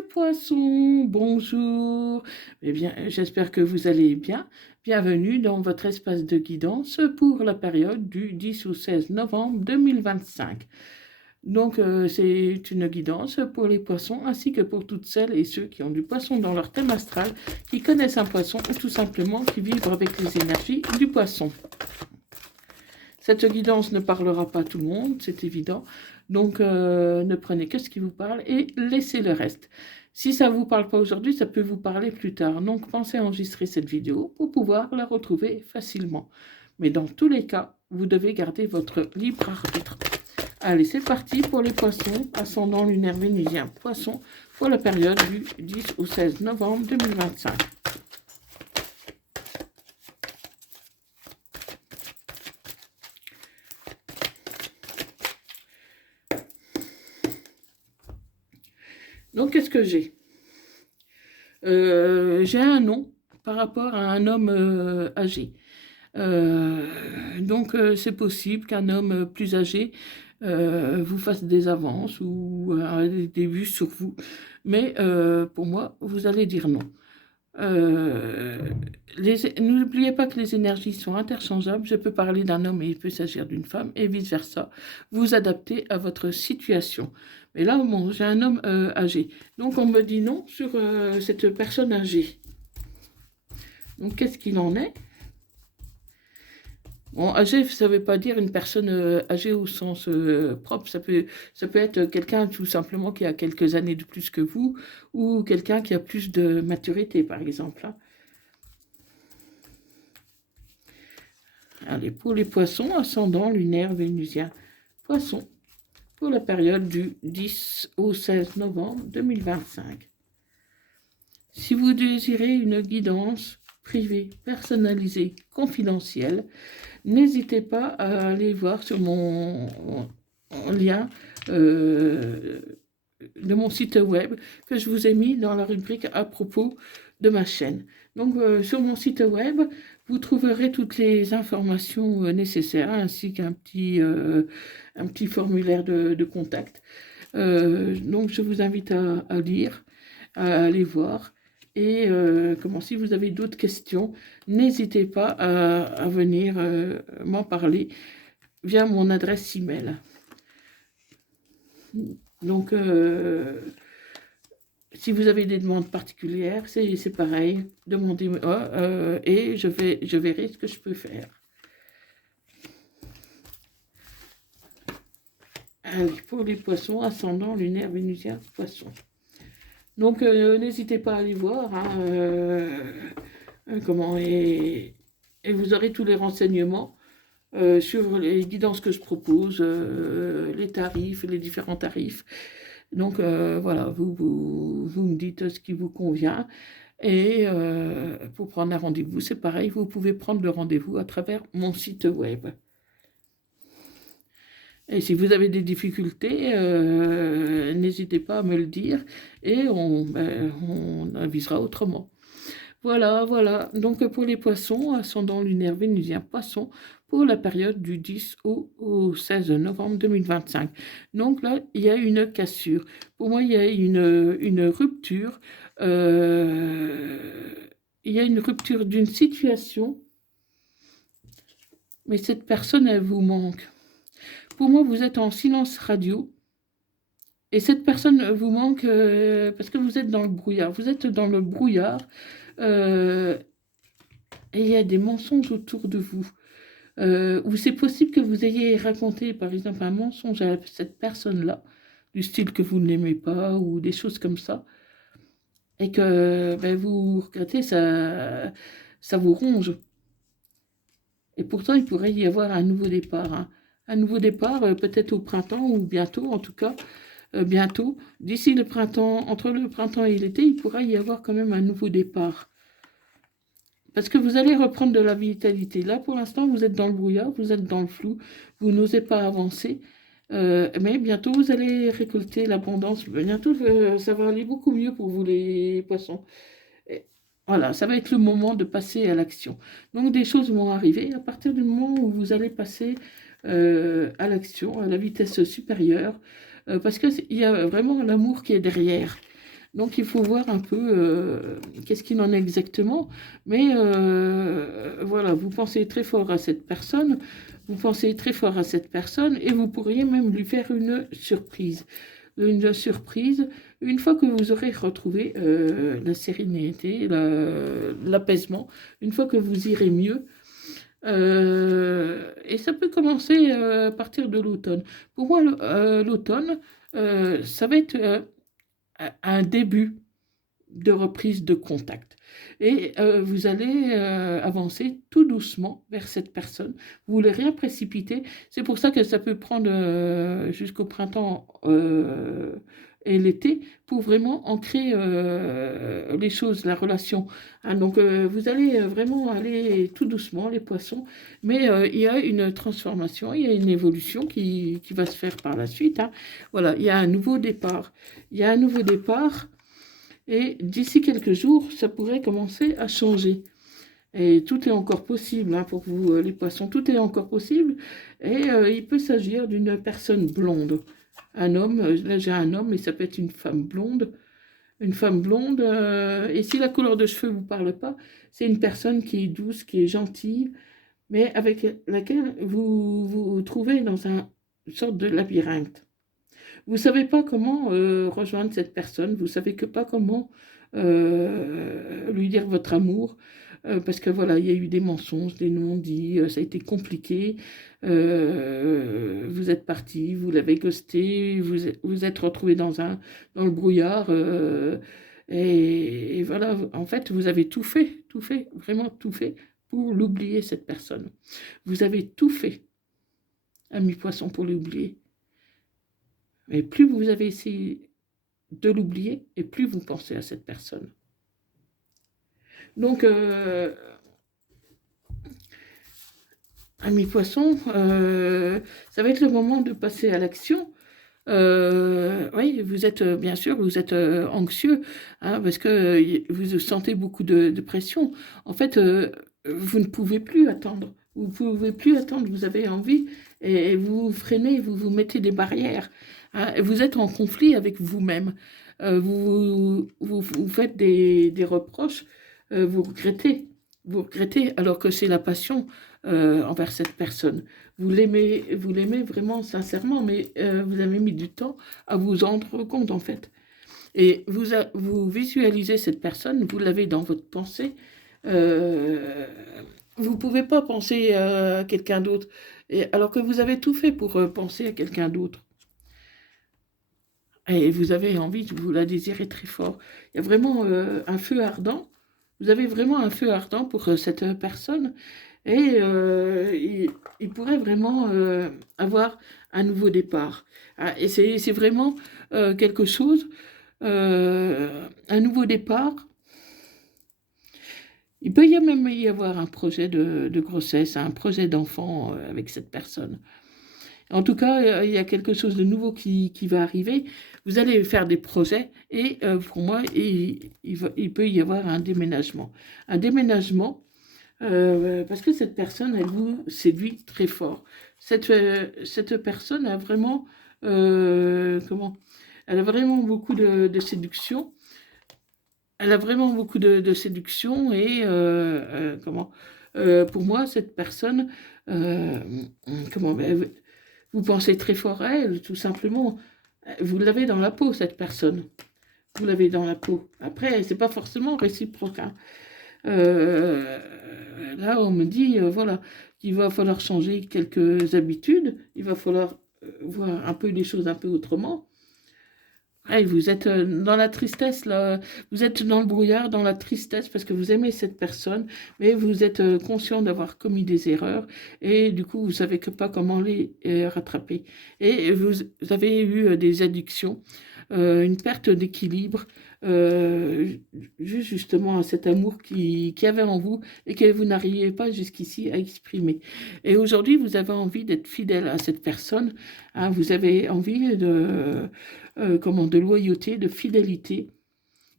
les poissons, bonjour. Eh bien, j'espère que vous allez bien. Bienvenue dans votre espace de guidance pour la période du 10 au 16 novembre 2025. Donc, c'est une guidance pour les poissons ainsi que pour toutes celles et ceux qui ont du poisson dans leur thème astral, qui connaissent un poisson ou tout simplement qui vivent avec les énergies du poisson. Cette guidance ne parlera pas à tout le monde, c'est évident. Donc, ne prenez que ce qui vous parle et laissez le reste. Si ça ne vous parle pas aujourd'hui, ça peut vous parler plus tard. Donc, pensez à enregistrer cette vidéo pour pouvoir la retrouver facilement. Mais dans tous les cas, vous devez garder votre libre arbitre. Allez, c'est parti pour les poissons, ascendant lunaire vénusien poisson, pour la période du 10 au 16 novembre 2025. Donc, qu'est-ce que j'ai? J'ai un nom par rapport à un homme âgé. Donc, c'est possible qu'un homme plus âgé vous fasse des avances ou des vues sur vous. Mais pour moi, vous allez dire non. N'oubliez pas que les énergies sont interchangeables. Je peux parler d'un homme et il peut s'agir d'une femme et vice-versa. Vous adaptez à votre situation. Mais là, bon, j'ai un homme âgé. Donc, on me dit non sur cette personne âgée. Donc, qu'est-ce qu'il en est? Bon, âgé, ça ne veut pas dire une personne âgée au sens propre. Ça peut être quelqu'un tout simplement qui a quelques années de plus que vous ou quelqu'un qui a plus de maturité, par exemple. Hein. Allez, pour les poissons, ascendant lunaire vénusien poisson, pour la période du 10 au 16 novembre 2025. Si vous désirez une guidance privée, personnalisée, confidentielle, n'hésitez pas à aller voir sur mon lien de mon site web que je vous ai mis dans la rubrique à propos de ma chaîne. Donc sur mon site web, vous trouverez toutes les informations nécessaires ainsi qu'un petit formulaire de contact. Donc je vous invite à lire, à aller voir. Et si vous avez d'autres questions, n'hésitez pas à venir m'en parler via mon adresse email. Donc, si vous avez des demandes particulières, c'est pareil, demandez-moi et je verrai ce que je peux faire. Allez, pour les poissons, ascendant lunaire vénusien poisson. Donc, n'hésitez pas à aller voir et vous aurez tous les renseignements sur les guidances que je propose, les tarifs, les différents tarifs. Donc, voilà, vous me dites ce qui vous convient. Et pour prendre un rendez-vous, c'est pareil, vous pouvez prendre le rendez-vous à travers mon site web. Et si vous avez des difficultés, n'hésitez pas à me le dire et on avisera autrement. Voilà. Donc pour les poissons, ascendant lunaire vénusien poisson, pour la période du 10 au 16 novembre 2025. Donc là, il y a une cassure. Pour moi, il y a une rupture. Il y a une rupture d'une situation, mais cette personne, elle vous manque. Pour moi, vous êtes en silence radio. Et cette personne vous manque parce que vous êtes dans le brouillard. Vous êtes dans le brouillard et il y a des mensonges autour de vous. Ou c'est possible que vous ayez raconté, par exemple, un mensonge à cette personne-là, du style que vous ne l'aimez pas ou des choses comme ça. Et que vous regrettez, ça vous ronge. Et pourtant, il pourrait y avoir un nouveau départ. Hein. Un nouveau départ, peut-être au printemps ou bientôt, en tout cas. Bientôt, d'ici le printemps, entre le printemps et l'été, il pourra y avoir quand même un nouveau départ. Parce que vous allez reprendre de la vitalité. Là, pour l'instant, vous êtes dans le brouillard, vous êtes dans le flou, vous n'osez pas avancer. Mais bientôt, vous allez récolter l'abondance. Bientôt, ça va aller beaucoup mieux pour vous, les poissons. Et voilà, ça va être le moment de passer à l'action. Donc, des choses vont arriver à partir du moment où vous allez passer à l'action, à la vitesse supérieure. Parce qu'il y a vraiment l'amour qui est derrière. Donc il faut voir un peu qu'est-ce qu'il en est exactement. Mais voilà, vous pensez très fort à cette personne, vous pensez très fort à cette personne et vous pourriez même lui faire une surprise. Une surprise, une fois que vous aurez retrouvé la sérénité, l'apaisement, une fois que vous irez mieux. Et ça peut commencer à partir de l'automne. Pour moi, l'automne, ça va être un début de reprise de contact. Et vous allez avancer tout doucement vers cette personne. Vous ne voulez rien précipiter. C'est pour ça que ça peut prendre jusqu'au printemps et l'été pour vraiment ancrer les choses, la relation. Hein, donc vous allez vraiment aller tout doucement, les poissons. Mais il y a une transformation, il y a une évolution qui va se faire par la suite. Hein. Voilà, il y a un nouveau départ. Il y a un nouveau départ. Et d'ici quelques jours, ça pourrait commencer à changer. Et tout est encore possible hein, pour vous, les poissons, tout est encore possible. Et il peut s'agir d'une personne blonde. Un homme, là j'ai un homme, mais ça peut être une femme blonde. Une femme blonde, et si la couleur de cheveux ne vous parle pas, c'est une personne qui est douce, qui est gentille, mais avec laquelle vous trouvez dans une sorte de labyrinthe. Vous ne savez pas comment rejoindre cette personne, vous ne savez que pas comment lui dire votre amour, parce que voilà, il y a eu des mensonges, des non-dits, ça a été compliqué. Vous êtes parti, vous l'avez ghosté, vous êtes retrouvé dans le brouillard. Et voilà, en fait, vous avez tout fait, vraiment tout fait pour l'oublier, cette personne. Vous avez tout fait, ami poisson, pour l'oublier. Mais plus vous avez essayé de l'oublier, et plus vous pensez à cette personne. Donc, amis poissons, ça va être le moment de passer à l'action. Oui, vous êtes, bien sûr, vous êtes anxieux, hein, parce que vous sentez beaucoup de pression. En fait, vous ne pouvez plus attendre. Vous ne pouvez plus attendre, vous avez envie, et vous vous freinez, vous vous mettez des barrières. Hein, et vous êtes en conflit avec vous-même. Vous faites des reproches, vous regrettez, alors que c'est la passion envers cette personne. Vous l'aimez vraiment sincèrement, mais vous avez mis du temps à vous en rendre compte, en fait. Et vous visualisez cette personne, vous l'avez dans votre pensée. Euh, vous ne pouvez pas penser à quelqu'un d'autre, alors que vous avez tout fait pour penser à quelqu'un d'autre. Et vous avez envie, vous la désirez très fort. Il y a vraiment un feu ardent. Vous avez vraiment un feu ardent pour cette personne. Et il pourrait vraiment avoir un nouveau départ. Ah, et c'est vraiment quelque chose, un nouveau départ. Il peut même y avoir un projet de grossesse, un projet d'enfant avec cette personne. En tout cas, il y a quelque chose de nouveau qui va arriver. Vous allez faire des projets et pour moi, il peut y avoir un déménagement. Un déménagement parce que cette personne, elle vous séduit très fort. Cette personne a vraiment, elle a vraiment beaucoup de séduction. Elle a vraiment beaucoup de séduction et pour moi, cette personne, euh, comment, vous pensez très fort à elle, tout simplement. Vous l'avez dans la peau, cette personne. Vous l'avez dans la peau. Après, c'est pas forcément réciproque. Hein. Là, on me dit, voilà, qu'il va falloir changer quelques habitudes. Il va falloir voir un peu les choses un peu autrement. Ouais, vous êtes dans la tristesse, là. Vous êtes dans le brouillard, dans la tristesse, parce que vous aimez cette personne, mais vous êtes conscient d'avoir commis des erreurs, et du coup, vous savez que pas comment les rattraper. Et vous avez eu des addictions, une perte d'équilibre, justement à cet amour qui avait en vous et que vous n'arriviez pas jusqu'ici à exprimer. Et aujourd'hui, vous avez envie d'être fidèle à cette personne, hein, vous avez envie de loyauté, de fidélité,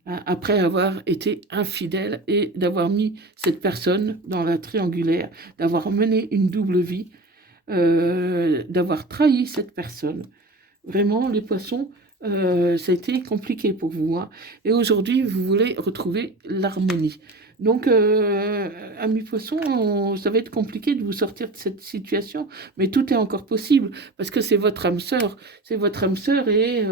hein, après avoir été infidèle et d'avoir mis cette personne dans la triangulaire, d'avoir mené une double vie, d'avoir trahi cette personne. Vraiment, les poissons, ça a été compliqué pour vous, hein. Et aujourd'hui, vous voulez retrouver l'harmonie. Donc, amis poissons, ça va être compliqué de vous sortir de cette situation, mais tout est encore possible, parce que c'est votre âme sœur, et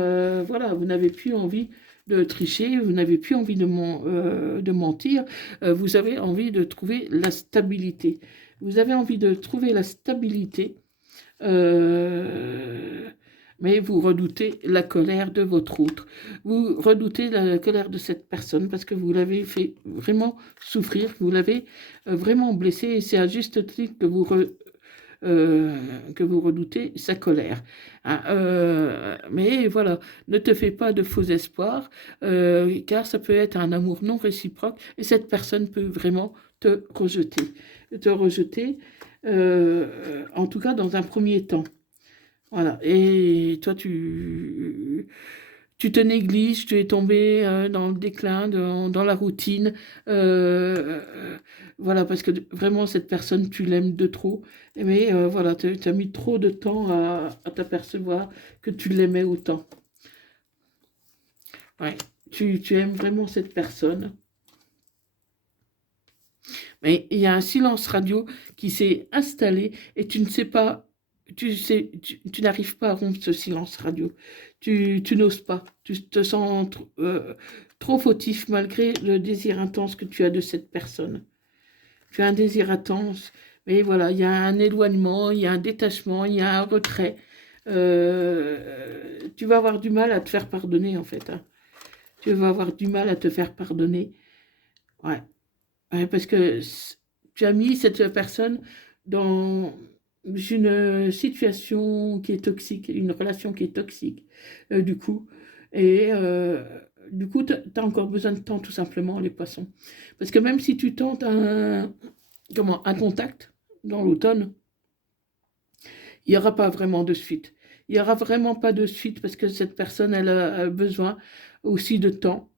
voilà, vous n'avez plus envie de tricher, vous n'avez plus envie de mentir, vous avez envie de trouver la stabilité. Vous avez envie de trouver la stabilité, euh, mais vous redoutez la colère de votre autre. Vous redoutez la colère de cette personne parce que vous l'avez fait vraiment souffrir, vous l'avez vraiment blessé, et c'est à juste titre que vous redoutez sa colère. Hein, mais voilà, ne te fais pas de faux espoirs, car ça peut être un amour non réciproque, et cette personne peut vraiment te rejeter. Te rejeter, en tout cas dans un premier temps. Voilà. Et toi, tu te négliges, tu es tombé dans le déclin, dans la routine. Voilà, parce que vraiment, cette personne, tu l'aimes de trop. Mais voilà, tu as mis trop de temps à t'apercevoir que tu l'aimais autant. Ouais. Tu aimes vraiment cette personne. Mais il y a un silence radio qui s'est installé, et tu ne sais pas, tu n'arrives pas à rompre ce silence radio. Tu n'oses pas. Tu te sens trop fautif malgré le désir intense que tu as de cette personne. Tu as un désir intense, mais voilà, il y a un éloignement, il y a un détachement, il y a un retrait. Tu vas avoir du mal à te faire pardonner, en fait, hein. Tu vas avoir du mal à te faire pardonner. Ouais. Ouais, parce que tu as mis cette personne dans une situation qui est toxique, une relation qui est toxique, du coup. Et du coup, tu as encore besoin de temps, tout simplement, les poissons. Parce que même si tu tentes un contact dans l'automne, il n'y aura pas vraiment de suite. Il n'y aura vraiment pas de suite parce que cette personne, elle a besoin aussi de temps.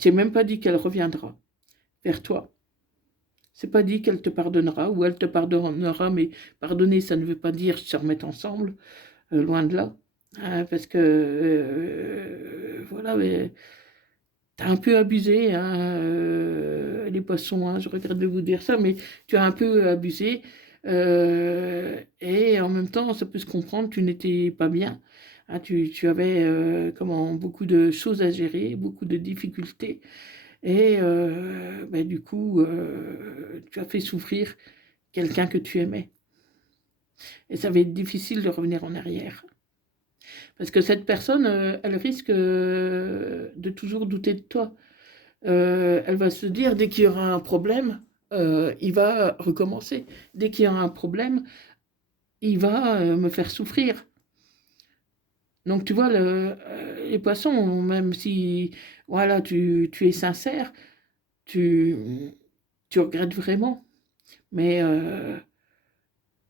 Tu n'es même pas dit qu'elle reviendra vers toi. C'est pas dit qu'elle te pardonnera, ou elle te pardonnera, mais pardonner, ça ne veut pas dire se remettre ensemble, loin de là. Parce que, voilà, mais t'as un peu abusé, hein, les poissons, hein, je regrette de vous dire ça, mais tu as un peu abusé, et en même temps, ça peut se comprendre, tu n'étais pas bien. Hein, tu avais beaucoup de choses à gérer, beaucoup de difficultés. Et ben, du coup, tu as fait souffrir quelqu'un que tu aimais. Et ça va être difficile de revenir en arrière. Parce que cette personne, elle risque de toujours douter de toi. Elle va se dire, dès qu'il y aura un problème, il va recommencer. Dès qu'il y aura un problème, il va me faire souffrir. Donc tu vois, les poissons, même si voilà, tu es sincère, tu, tu regrettes vraiment. Mais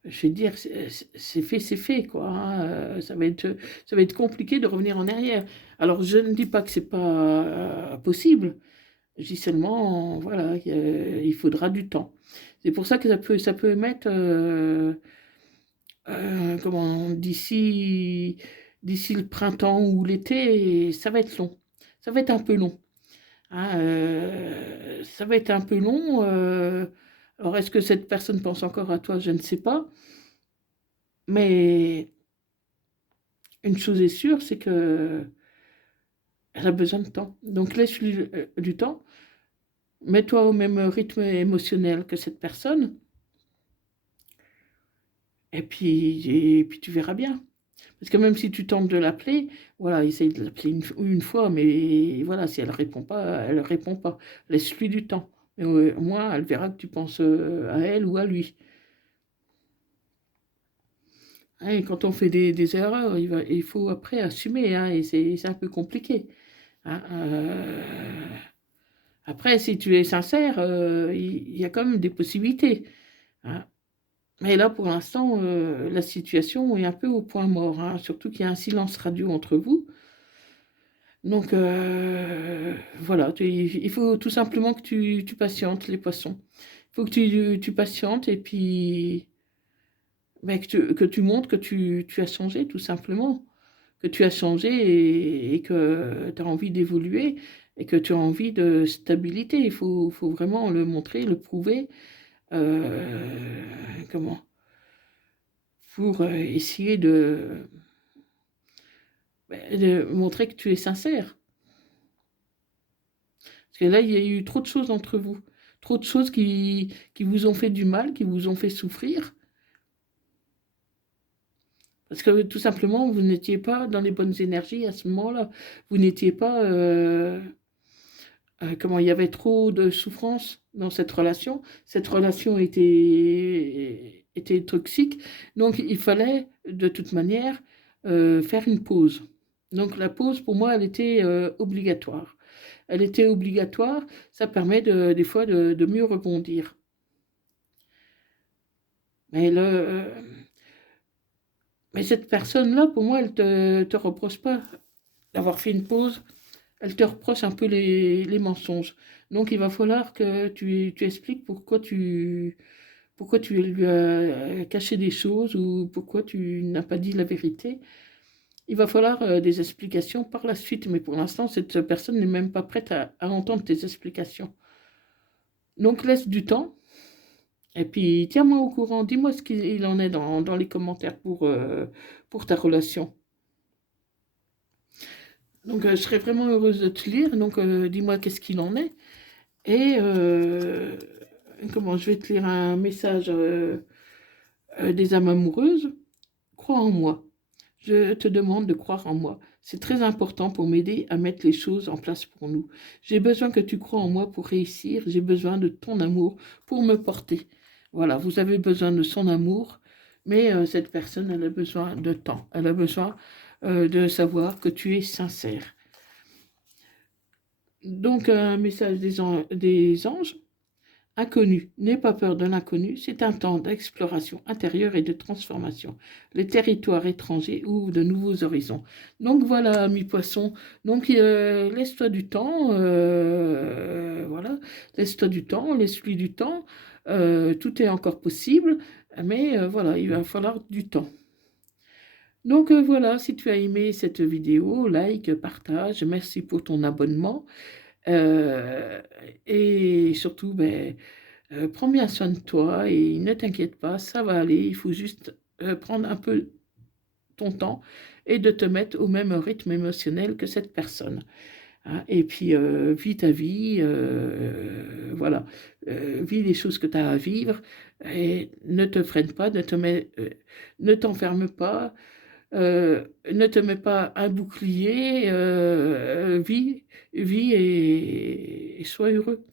je vais dire, c'est fait, quoi, hein. Ça va être compliqué de revenir en arrière. Alors, je ne dis pas que c'est pas possible. Je dis seulement, voilà, il faudra du temps. C'est pour ça que ça peut mettre, d'ici le printemps ou l'été, ça va être long. Ça va être un peu long. Hein, ça va être un peu long. Alors, est-ce que cette personne pense encore à toi? Je ne sais pas. Mais une chose est sûre, c'est que elle a besoin de temps. Donc laisse-lui du temps. Mets-toi au même rythme émotionnel que cette personne. Et puis tu verras bien. Parce que même si tu tentes de l'appeler, voilà, essaye de l'appeler une fois, mais voilà, si elle répond pas, elle répond pas. Laisse-lui du temps. Mais au moins, elle verra que tu penses à elle ou à lui. Hein, et quand on fait des erreurs, il faut après assumer, hein, et c'est un peu compliqué. Hein, après, si tu es sincère, il y a quand même des possibilités. Hein. Mais là, pour l'instant, la situation est un peu au point mort, hein, surtout qu'il y a un silence radio entre vous. Donc, voilà, il faut tout simplement que tu patientes, les poissons. Il faut que tu patientes, et puis ben, que tu montres que tu as changé, tout simplement. que tu as changé et que tu as envie d'évoluer et que tu as envie de stabilité. Faut vraiment le montrer, le prouver. Comment? Pour essayer de montrer que tu es sincère. Parce que là, il y a eu trop de choses entre vous. Trop de choses qui vous ont fait du mal, qui vous ont fait souffrir. Parce que tout simplement, vous n'étiez pas dans les bonnes énergies à ce moment-là. Vous n'étiez pas... comment il y avait trop de souffrance dans cette relation. Cette relation était toxique. Donc, il fallait, de toute manière, faire une pause. Donc, la pause, pour moi, elle était obligatoire. Elle était obligatoire. Ça permet des fois de mieux rebondir. Mais mais cette personne-là, pour moi, elle te reproche pas d'avoir fait une pause. Elle te reproche un peu les mensonges. Donc, il va falloir que tu expliques pourquoi tu lui as caché des choses ou pourquoi tu n'as pas dit la vérité. Il va falloir des explications par la suite. Mais pour l'instant, cette personne n'est même pas prête à entendre tes explications. Donc, laisse du temps. Et puis, tiens-moi au courant. Dis-moi ce qu'il en est dans les commentaires pour ta relation. Donc, je serais vraiment heureuse de te lire. Donc, dis-moi qu'est-ce qu'il en est. Et comment je vais te lire un message des âmes amoureuses. Crois en moi. Je te demande de croire en moi. C'est très important pour m'aider à mettre les choses en place pour nous. J'ai besoin que tu crois en moi pour réussir. J'ai besoin de ton amour pour me porter. Voilà, vous avez besoin de son amour, mais cette personne, elle a besoin de temps. Elle a besoin de savoir que tu es sincère. Donc, un message des anges. Inconnu, n'aie pas peur de l'inconnu, c'est un temps d'exploration intérieure et de transformation. Les territoires étrangers ouvrent de nouveaux horizons. Donc voilà, mes poissons, donc laisse-toi du temps, voilà, laisse-toi du temps, laisse-lui du temps, tout est encore possible, mais voilà, il va falloir du temps. Donc voilà, si tu as aimé cette vidéo, like, partage, merci pour ton abonnement, euh, et surtout, ben, prends bien soin de toi et ne t'inquiète pas, ça va aller. Il faut juste prendre un peu ton temps et de te mettre au même rythme émotionnel que cette personne. Hein. Et puis, vis ta vie, voilà. Vis les choses que tu as à vivre et ne te freine pas, ne t'enferme pas, ne te mets pas un bouclier, vis et sois heureux.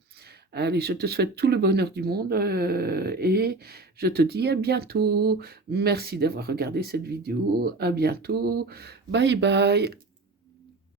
Allez, je te souhaite tout le bonheur du monde et je te dis à bientôt. Merci d'avoir regardé cette vidéo. À bientôt. Bye bye.